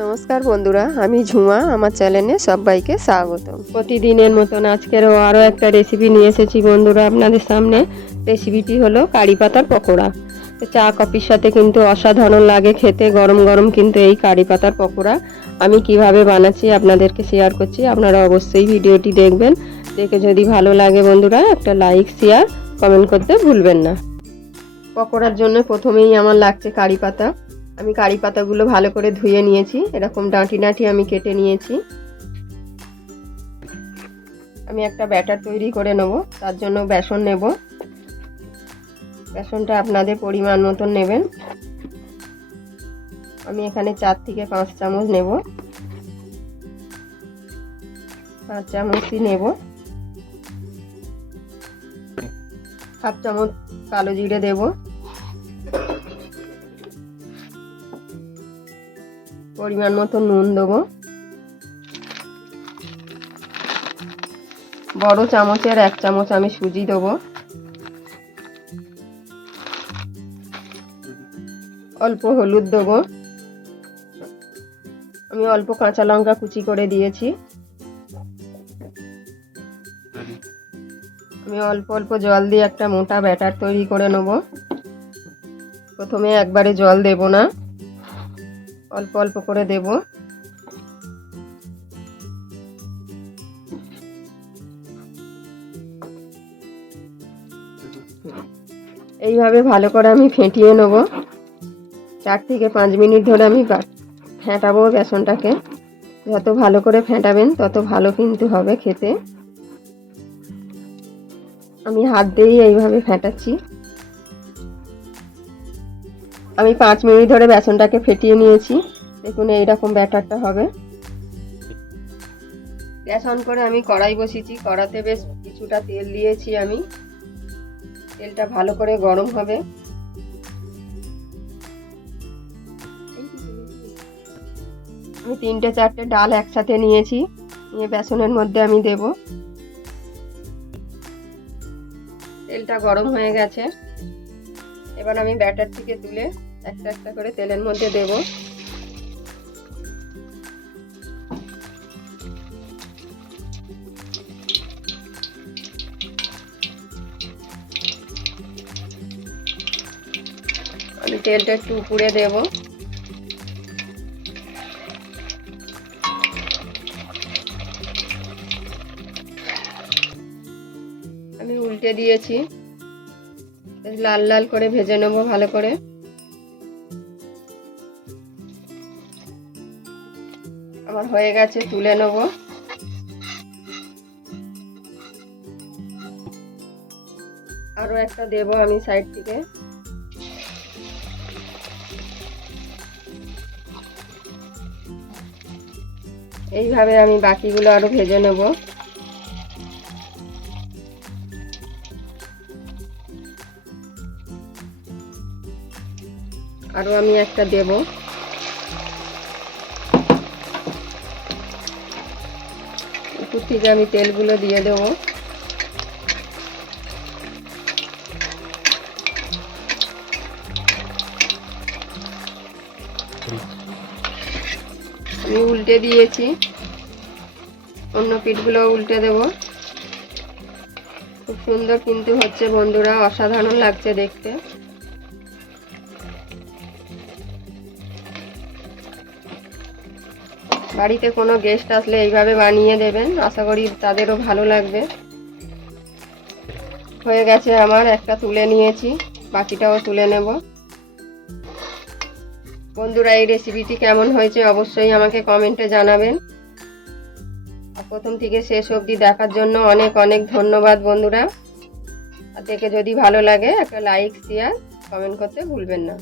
নমস্কার বন্ধুরা, আমি ঝুমা। আমার চ্যানেলে সবাইকে স্বাগত। প্রতিদিনের মতন আজকেরও আরও একটা রেসিপি নিয়ে এসেছি বন্ধুরা আপনাদের সামনে। রেসিপিটি হলো কারি পাতার পকোড়া। চা কফির সাথে কিন্তু অসাধারণ লাগে খেতে, গরম গরম কিন্তু এই কারি পাতার পকোড়া আমি কিভাবে বানাচ্ছি আপনাদেরকে শেয়ার করছি। আপনারা অবশ্যই ভিডিওটি দেখবেন। দেখে যদি ভালো লাগে বন্ধুরা একটা লাইক শেয়ার কমেন্ট করতে ভুলবেন না। পকোড়ার জন্য প্রথমেই আমার লাগছে কারি পাতা। আমি কারি পাতাগুলো ভালো করে ধুয়ে নিয়েছি, এরকম ডাঁটি ডাঁটি আমি কেটে নিয়েছি। আমি একটা ব্যাটার তৈরি করে নেব, তার জন্য বেসন নেব। বেসনটা আপনাদের পরিমাণ মতন নেবেন। আমি এখানে 4 থেকে 5 চামচ নেব। 5 চামচই নেব। হাফ চামচ কালো জিরে দেব। পরিমাণ মতো নুন দেবো। বড় চামচের 1 চামচ আমি সুজি দেবো। অল্প হলুদ দেবো। আমি অল্প কাঁচা লঙ্কা কুচি করে দিয়েছি। আমি অল্প অল্প জল দিয়ে একটা মোটা ব্যাটার তৈরি করে নেব। প্রথমে একবারে জল দেব না, অল্প অল্প করে দেব। এইভাবে ভালো করে আমি ফেটিয়ে নেব। 4 থেকে 5 মিনিট ধরে আমি ফেটাবো বেসনটাকে। যত ভালো করে ফেটাবেন তত ভালো কিন্তু হবে খেতে। আমি হাত দিয়ে এইভাবে ফেটাচ্ছি। আমি 5 মিনিট ধরে বেসনটাকে ফেটিয়ে নিয়েছি। দেখুন এইরকম ব্যাটারটা হবে। গ্যাস অন করে আমি কড়াই বসিয়েছি। কড়াতে বেশ কিছুটা তেল দিয়েছি আমি। তেলটা ভালো করে গরম হবে। আমি 3-4টে ডাল একসাথে নিয়েছি, নিয়ে বেসনের মধ্যে আমি দেব। তেলটা গরম হয়ে গেছে। এবার আমি ব্যাটার থেকে তুলে একটা একটা করে তেলের মধ্যে দেব। আমি তেলটা একটু উপরে দেব। আমি উল্টে দিয়েছি। লাল লাল করে ভেজে নেব ভালো করে। আমার হয়ে গেছে, তুলে নেব। আরো একটা দেব আমি সাইড থেকে। এইভাবে আমি বাকিগুলো আরো ভেজে নেব। আরো আমি একটা দেব। উপর থেকে আমি তেলগুলো দিয়ে দেব। আমি উল্টে দিয়েছি, অন্য পিঠগুলো উল্টে দেব। খুব সুন্দর কিন্তু হচ্ছে বন্ধুরা, অসাধারণ লাগছে দেখতে। বাড়িতে কোনো গেস্ট আসলে এইভাবে বানিয়ে দেবেন, আশা করি তাদেরও ভালো লাগবে। হয়ে গেছে আমার, একটা তুলে নিয়েছি, বাকিটাও তুলে নেব। বন্ধুরা এই রেসিপিটি কেমন হয়েছে অবশ্যই আমাকে কমেন্টে জানাবেন। আর প্রথম থেকে শেষ অবধি দেখার জন্য অনেক অনেক ধন্যবাদ বন্ধুরা। আর দেখে যদি ভালো লাগে একটা লাইক শেয়ার কমেন্ট করতে ভুলবেন না।